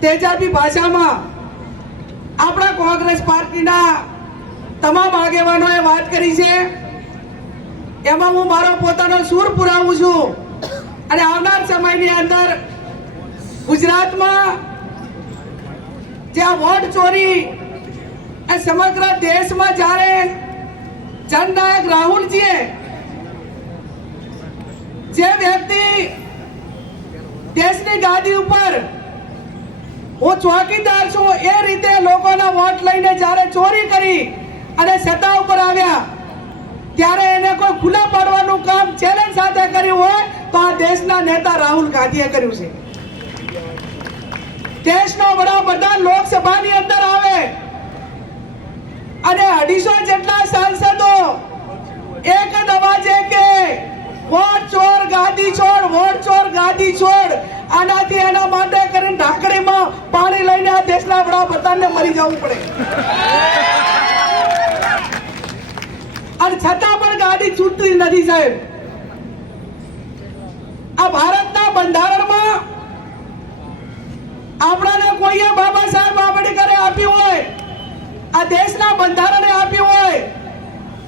તેજાબી ભાષામાં આપણા કોંગ્રેસ પાર્ટીના તમામ આગેવાનોએ વાત કરી છે, એમાં હું મારો પોતાનો સૂર પુરાવું છું અને આવનાર સમયની અંદર ગુજરાતમાં જ્યાં વોટ ચોરી એ સમગ્ર દેશમાં જ્યારે જનનાયક રાહુલજીએ જે વ્યક્તિ દેશની ગાદી ઉપર હું ચોકીદાર છું એ રીતે લોકોના વોટ લઈને જ્યારે ચોરી કરી અને સત્તા ઉપર આવ્યા ત્યારે એને કોઈ ખુલ્લા પાડવાનું કામ ચેલેન્જ સાથે કર્યું હોય તો આ દેશના નેતા રાહુલ ગાંધીએ કર્યું છે। દેશનો વડાપ્રધાન લોકસભાની અંદર આવે અને 250 જેટલા સાંસદો એક જ અવાજે કે વોટ ચોર ગાદી છોડ, વોટ ચોર ગાદી છોડ, આનાથી એના માટે કરીને ઢાંકણીમાં પાણી લઈને આ દેશના વડાપ્રધાનને મરી જવું પડે અને છતાં પણ ગાડી છૂટતી નથી સાહેબ। આ ભારતના બંધારણમાં આપણાને કોઈએ બાબા સાહેબ આંબેડકરે આપ્યું હોય, આ દેશના બંધારણે આપ્યું હોય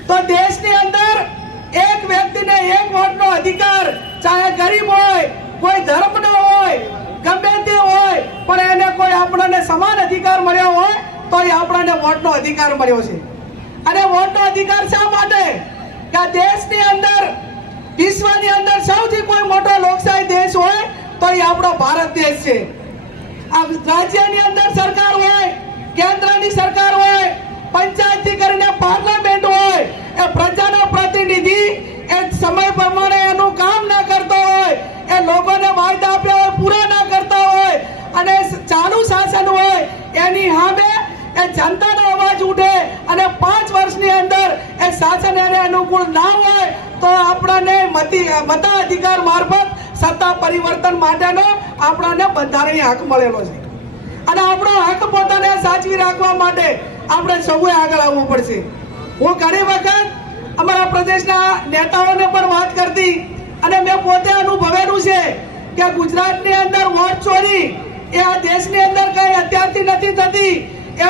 તો દેશની અંદર એક વ્યક્તિને એક વોટનો અધિકાર, ચાહે ગરીબ હોય, કોઈ ધર્મનો હોય, ગમે તે હોય, પણ એને કોઈ આપણને સમાન અધિકાર મળ્યો હોય તો એ આપણને વોટનો અધિકાર મળ્યો છે। અને વોટનો અધિકાર શા માટે કે આ દેશની અંદર વિશ્વની અંદર સૌથી કોઈ મોટો લોકશાહી દેશ હોય તો એ આપણો ભારત દેશ છે। આ રાજ્યની અંદર સરકાર હોય, કેન્દ્રની સરકાર હોય, પંચાયતથી કરીને પાર્લામેન્ટ હોય, એ પ્રજાનો પ્રતિનિધિ એ સમય પ્રમાણે એનું કામ ના કરતો હોય, એ લોકોને વાયદા આપ્યા હોય પૂરા ના કરતા હોય અને ચાલુ શાસન હોય એની સામે એ જનતાનો અવાજ ઉઠે અને 5 વર્ષની અંદર એ શાસન એને અનુકૂળ ના હોય તો આપણને મતાધિકાર મારફત સત્તા પરિવર્તન માટેનો આપણને બંધારણીય હક મળેલો છે અને આપણો હક પોતાને સાચવી રાખવા માટે આપણે સૌએ આગળ આવવું પડશે। હું ઘણી વખત અમારા પ્રદેશના નેતાઓને પણ વાત કરતી અને મેં પોતે અનુભવેલું છે કે ગુજરાતની અંદર વોટ ચોરી એ આ દેશની અંદર કઈ અત્યારથી નથી થતી। એ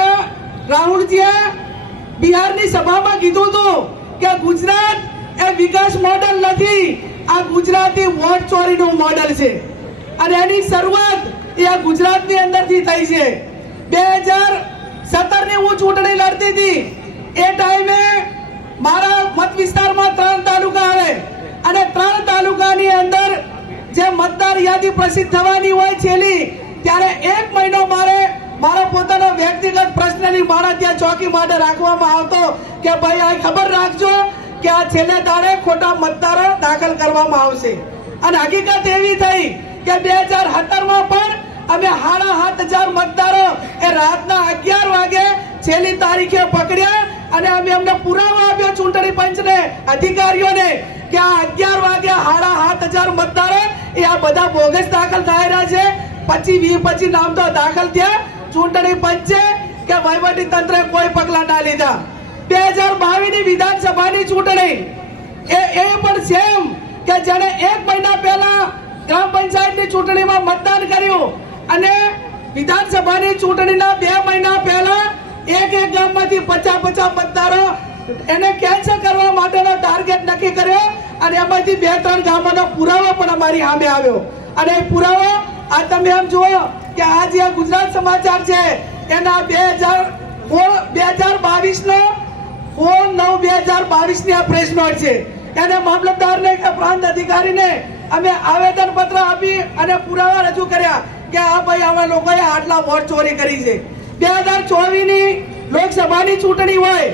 રાહુલજીએ બિહારની સભામાં કીધું હતું કે ગુજરાત એ વિકાસ મોડેલ નથી, આ ગુજરાતી વોટ ચોરીનું મોડેલ છે અને એની શરૂઆત એ આ ગુજરાતની અંદરથી થઈ છે। 2017ની હું ચૂંટણી લડતી હતી એ ટાઈમે મારા મત વિસ્તારમાં 3 તાલુકા આવે અને 3 તાલુકાની અંદર જે મતદાર યાદી પ્રસિદ્ધ થવાની હોય છેલ્લી ત્યારે 1 મહિનો મારો પોતાનો વ્યક્તિગત પ્રશ્નની મારા ત્યાં ચોકી માટે રાખવામાં આવતો કે ભાઈ આ ખબર રાખજો કે આ છેલ્લે દાડે ખોટા મતદારો દાખલ કરવામાં આવશે અને હકીકત એવી થઈ કે 2017માં પણ અમે 7,500 મતદારો એ રાતના 11 વાગે છેલ્લી તારીખે પકડ્યા અને અમે અમને પુરાવો આપ્યો ચૂંટણી પંચને, અધિકારીઓને કે આ 11 વાગે 7,500 મતદારો એ આ બધા બોગસ દાખલ થઈ રહ્યા છે। 25 નામ તો દાખલ થયા, ચૂંટણી પંચે કે વહીવટી તંત્રે કોઈ પગલા ના લીધા। 2022ની વિધાનસભાની ચૂંટણી એ પણ સેમ કે જેને 1 મહિના પહેલા ગ્રામ પંચાયતની ચૂંટણીમાં મતદાન કર્યું અને વિધાનસભાની ચૂંટણીના 2 મહિના પહેલા એક ગામમાંથી 50 મતદારો એને કેન્સલ કરવા માટેનો ટાર્ગેટ નક્કી કર્યો અને એમાંથી 2-3 ગામોનો પુરાવો પણ અમારી સામે આવ્યો અને એ પુરાવો આ તમે એમ જુઓ કે આ જે ગુજરાત સમાચાર છે એના 2022નો 16/9/2022ની આ પ્રેસ નોટ છે। એને મામલતદારને કે પ્રાંત અધિકારીને અમે આવેદન પત્ર આપી અને પુરાવા રજૂ કર્યા કે આ ભાઈ આવા લોકોએ આટલા વોટ ચોરી કરી છે। 2024ની લોકસભાની ચૂંટણી હોય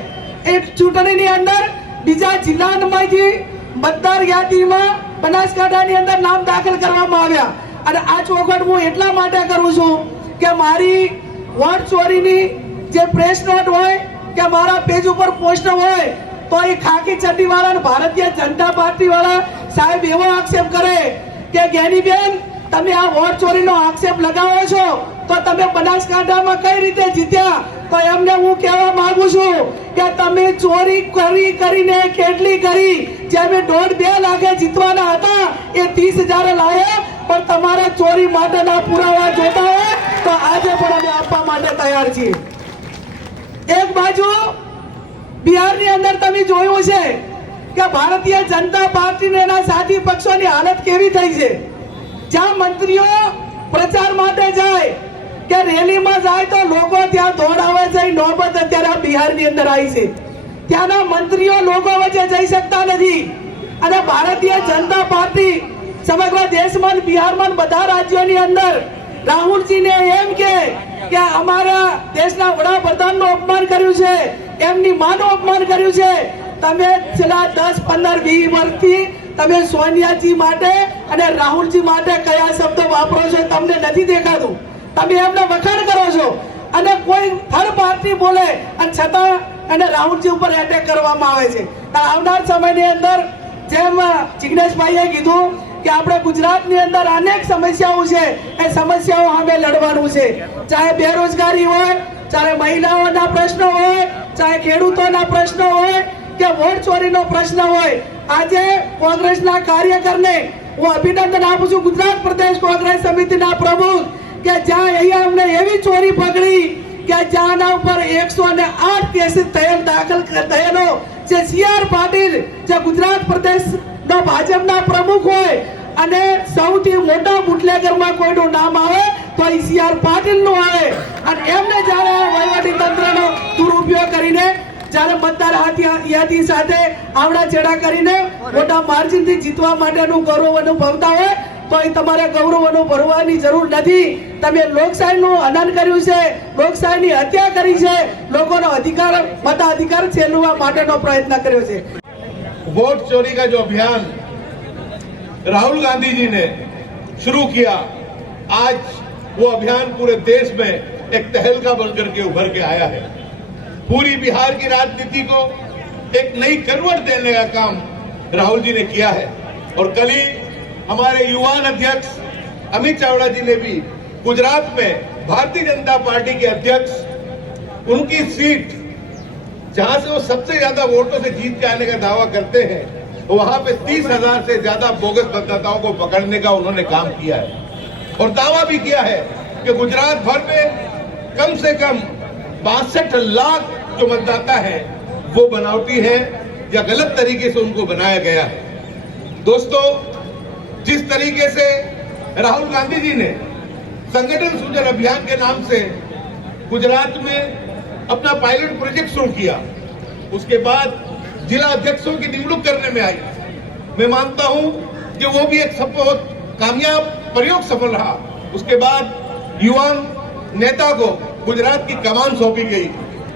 એ ચૂંટણીની અંદર બીજા જિલ્લામાંથી મતદાર યાદીમાં બનાસકાંઠાની અંદર નામ દાખલ કરવામાં આવ્યા અને આ ચોખવટ હું એટલા માટે કરું છું કે મારી વોટ ચોરીની જે પ્રેસ નોટ હોય કે મારા પેજ ઉપર પોસ્ટ હોય તો એ ખાકી ચડ્ડી વાળા ભારતીય જનતા પાર્ટી વાળા સાહેબ એવો આક્ષેપ કરે કે જ્ઞાનીબેન તમે આ વોટ ચોરીનો આક્ષેપ લગાવો છો તો તમે બનાસકાંઠામાં કઈ રીતે જીત્યા તો એમને હું કહેવા માંગુ છું કે તમે ચોરી કરીને કેટલી કરી જે અમે 1.5-2 લાખે જીતવાના હતા એ 30,000 લાયા પણ તમારે ચોરી માટેના પુરાવા જોતા હોય તો આજે પણ અમે આપવા માટે તૈયાર છીએ. એક બાજુ બિહારની અંદર તમે જોયું છે કે ભારતીય જનતા પાર્ટી ને એના સાથી પક્ષોની હાલત કેવી થઈ છે. જ્યાં મંત્રીઓ પ્રચાર માટે જાય કે રેલીમાં જાય તો લોકો ત્યાં દોડાવે છે. નોબત અત્યારે બિહારની અંદર આવી છે. ત્યાંના મંત્રીઓ લોકો વચ્ચે જઈ શકતા નથી અને ભારતીય જનતા પાર્ટી સમગ્ર દેશમાં બિહારમાં બધા રાજ્યોની અંદર રાહુલજીને એમ કે અમારા દેશના વડાપ્રધાનનું અપમાન કર્યું છે, એમની માનું અપમાન કર્યું છે. તમે છેલ્લા 10, 15, 20 વર્ષથી તમે સોનિયાજી માટે અને રાહુલજી માટે કયા શબ્દો વાપરો છો તમને નથી દેખાતું. તમે એમને વખાણ કરો છો અને કોઈ થર્ડ પાર્ટી બોલે અને છતાં અને રાહુલજી ઉપર એટેક કરવામાં આવે છે. આવનાર સમયની અંદર જેમ જિગ્નેશભાઈએ કીધું કે આપણે ગુજરાતની અંદર અનેક સમસ્યાઓ છે, એ સમસ્યાઓ સામે લડવાનું છે. ચાહે બેરોજગારી હોય, ચાહે મહિલાઓના પ્રશ્નો હોય, ચાહે ખેડૂતોના પ્રશ્નો હોય કે વોટ ચોરીનો પ્રશ્ન હોય. આજે કોંગ્રેસના કાર્યકરને હું અભિનંદન આપું છું, ગુજરાત પ્રદેશ કોંગ્રેસ સમિતિના પ્રમુખ, કે જ્યાં અહીંયા અમને એવી ચોરી પકડી કે જ્યાંના ઉપર 108 કેસ દાખલ થયેલો છે. CR પાટીલ જે ગુજરાત પ્રદેશનો ભાજપના પ્રમુખ હોય અને સૌથી મોટા બુટલેગરમાં કોઈનું નામ આવે તો CR પાટીલનું આવે અને એમને જ્યારે વહીવટી તંત્રનો દુરુપયોગ કરીને જ્યારે મતદાર યાદી સાથે આવડા ચેડા કરીને મોટા માર્જિનથી જીતવા માટેનું ગૌરવ અનુભવતા હોય તો એ તમારે ગૌરવ અનુભવવાની જરૂર નથી. તમે લોકશાહીનું હનન કર્યું છે, લોકશાહીની હત્યા કરી છે, લોકોનો અધિકાર મતાધિકાર છેલવા માટેનો પ્રયત્ન કર્યો છે. वोट चोरी का जो अभियान राहुल गांधी जी ने शुरू किया, आज वो अभियान पूरे देश में एक तहलका बनकर के उभर के आया है. पूरी बिहार की राजनीति को एक नई करवट देने का काम राहुल जी ने किया है. और कल ही हमारे युवा अध्यक्ष अमित चावड़ा जी ने भी गुजरात में भारतीय जनता पार्टी के अध्यक्ष उनकी सीट जहां से वो सबसे ज्यादा वोटों से जीत के आने का दावा करते हैं, वहां पे 30,000 से ज्यादा बोगस मतदाताओं को पकड़ने का उन्होंने काम किया है. और दावा भी किया है कि गुजरात भर में कम से कम 62 लाख जो मतदाता है वो बनावटी है या गलत तरीके से उनको बनाया गया है. दोस्तों, जिस तरीके से राहुल गांधी जी ने संगठन सूजन अभियान के नाम से गुजरात में अपना पायलट प्रोजेक्ट शुरू किया, उसके बाद जिला अध्यक्षों की नियुक्ति करने में आई. मैं मानता हूं कि वो भी एक बहुत कामयाब प्रयोग सफल रहा. उसके बाद युवा नेता को गुजरात की कमान सौंपी गई.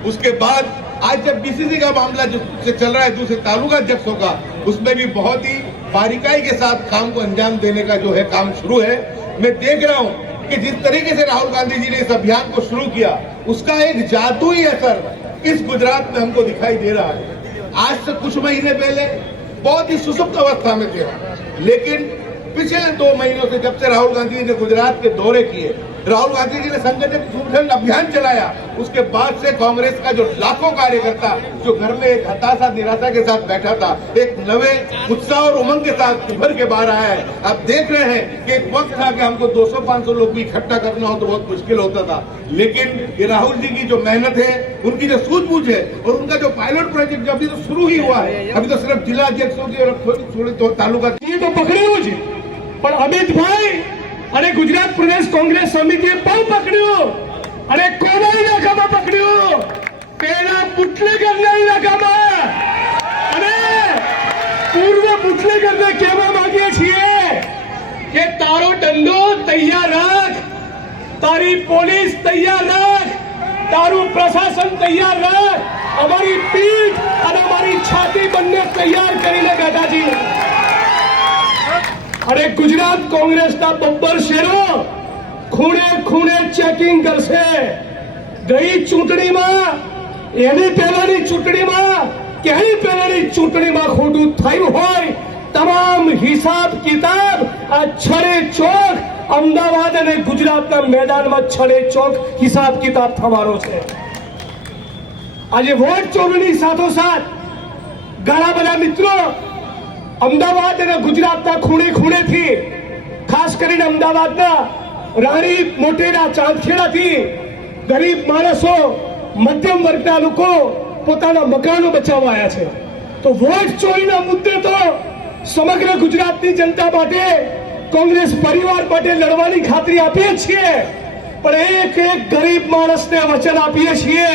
उसके बाद आज जब बीसीसी का मामला जो चल रहा है दूसरे तालुका अध्यक्षों का, उसमें भी बहुत ही बारीकाई के साथ काम को अंजाम देने का जो है काम शुरू है. मैं देख रहा हूं कि जिस तरीके से राहुल गांधी जी ने इस अभियान को शुरू किया, उसका एक जादुई असर इस गुजरात में हमको दिखाई दे रहा है. आज से कुछ महीने पहले बहुत ही सुसुप्त अवस्था में थे, लेकिन पिछले 2 महीनों से जब से राहुल गांधी जी ने गुजरात के दौरे किए, राहुल गांधी जी ने संगठन सूजन अभियान चलाया, उसके बाद से कांग्रेस का जो लाखों कार्यकर्ता जो घर में एक हताशा निराशा के साथ बैठा था, एक नवे उत्साह और उमंग के साथ उभर के बाहर आया है. आप देख रहे हैं कि एक वक्त था कि हमको 200-500 लोग भी इकट्ठा करना हो तो बहुत मुश्किल होता था, लेकिन ये राहुल जी की जो मेहनत है, उनकी जो सूझबूझ है और उनका जो पायलट प्रोजेक्ट जो अभी तो शुरू ही हुआ है, अभी तो सिर्फ जिला अध्यक्षों की और थोड़ी तालुका तो पकड़્યું છે, પણ અમિતભાઈ અને ગુજરાત પ્રદેશ કોંગ્રેસ સમિતિએ પણ પકડ્યું અને કોના ઇલાકામાં પકડ્યું? પેલા બુટલેગરના ઇલાકામાં. અને પૂર્વ બુટલેગરને કહેવા માંગીએ છીએ કે તારો દંડો તૈયાર રાખ, તારી પોલીસ તૈયાર રાખ, તારું પ્રશાસન તૈયાર રાખ. અમારી પીઠ અને અમારી છાતી બંને તૈયાર કરીને બેઠા છીએ. અને ગુજરાત કોંગ્રેસના બબ્બર શેરો ખૂણે ખૂણે ચેકિંગ કરશે. ગઈ ચૂંટણીમાં, એની પહેલાની ચૂંટણીમાં કે એની પહેલાની ચૂંટણીમાં ખોટું થયું હોય, તમામ હિસાબ કિતાબ આ છડે ચોક અમદાવાદ અને ગુજરાતના મેદાનમાં છડે ચોક હિસાબ કિતાબ થવાનો છે. આજે વોટ ચોરીની સાથોસાથ ઘણા બધા મિત્રો અમદાવાદ અને ગુજરાતના ખૂણે ખૂણેથી, ખાસ ખાસ કરીને અમદાવાદના રાણી મોટેરા ચાંદખેડાથી ગરીબ માણસો મધ્યમ વર્ગના લોકો પોતાના મકાનો બચાવવા આવ્યા છે. તો વોટ ચોરીના મુદ્દે તો સમગ્ર ગુજરાતની જનતા માટે કોંગ્રેસ પરિવાર માટે લડવાની ખાતરી આપીએ છીએ, પણ એક એક ગરીબ માણસને વચન આપીએ છીએ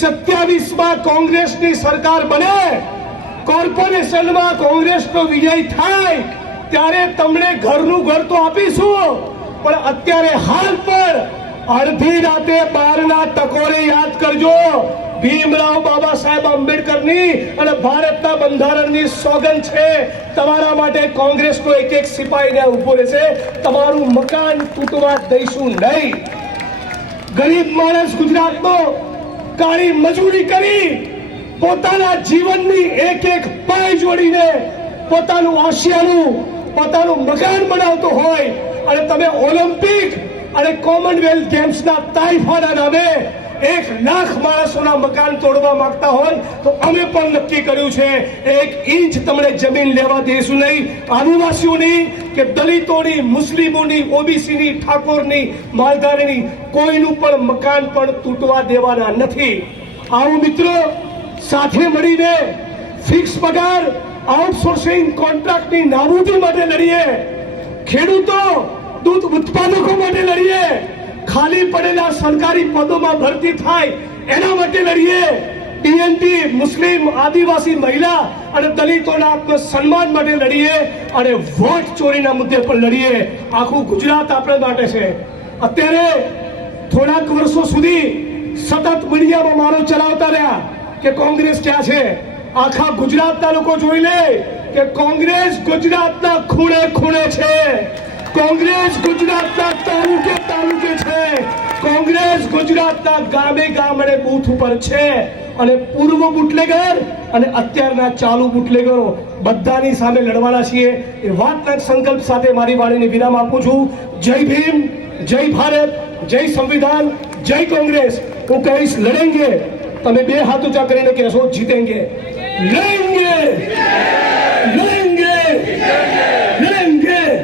27માં કોંગ્રેસની સરકાર બને, કોર્પોરેશનમાં કોંગ્રેસનો વિજય થાય ત્યારે તમને ઘરનું ઘર તો આપીશું, પણ અત્યારે હાલ પર અડધી રાતે 12ના ટકોરે યાદ કરજો ભીમરાવ બાબા સાહેબ આંબેડકરની અને ભારતના બંધારણની સોગંદ છે. તમારા માટે કોંગ્રેસનો એક એક સિપાહીને ઉભો રહેશે. તમારું મકાન તૂટવા દઈશું નહીં. ગરીબ માણસ ગુજરાતનો કાળી મજૂરી કરી પોતાના જીવનની એક એક પાય જોડીને પોતાનું આશિયાનું પોતાનું મકાન બનાવતો હોય અને તમે ઓલિમ્પિક અને કોમનવેલ્થ ગેમ્સના તાઇફાના નામે 1 લાખ માણસોના મકાન તોડવા માંગતા હોય તો અમે પણ નક્કી કર્યું છે 1 ઇંચ તમને જમીન લેવા દેશું નહીં. આદિવાસીઓની કે દલિતોની, મુસ્લિમોની, ઓબીસીની, ઠાકોરની, માલધારીની કોઈનું પણ મકાન પણ તૂટવા દેવાના નથી. આવો મિત્રો, સાથે મળીને ફિક્સ પગાર, આઉટસોર્સિંગ કોન્ટ્રાક્ટની નાબૂદી માટે લડીએ, ખેડૂતો, દૂધ ઉત્પાદકો માટે લડીએ, ખાલી પડેલા સરકારી પદોમાં ભરતી થાય એના માટે લડીએ, ટીએનટી, મુસ્લિમ, આદિવાસી, મહિલા અને દલિતોના આત્મસન્માન માટે લડીએ અને વોટ ચોરીના મુદ્દે પર લડીએ. આખું ગુજરાત આપણા માટે છે. અત્યારે થોડાક વર્ષો સુધી સતત મીડિયામાં મારો ચલાવતા રહ્યા કે કોંગ્રેસ ક્યાં છે. આખા ગુજરાતના લોકો જોઈ લે કે કોંગ્રેસ ગુજરાતના ખૂણે ખૂણે છે, કોંગ્રેસ ગુજરાતના તાલુકે તાલુકે છે, કોંગ્રેસ ગુજરાતના ગામે ગામ અને બૂથ ઉપર છે. અને પૂર્વ બુટલેગર અને અત્યારના ચાલુ બુટલેગરો બધાની સામે લડવાના છીએ. એ વાતના સંકલ્પ સાથે મારી વાણીને વિરામ આપું છું. જય ભીમ, જય ભારત, જય સંવિધાન, જય કોંગ્રેસ. હું કહીશ લડેંગે, તમે 2 હાથ ઊંચા કરીને કહેશો જીતેંગે. લડેંગે, લડેંગે.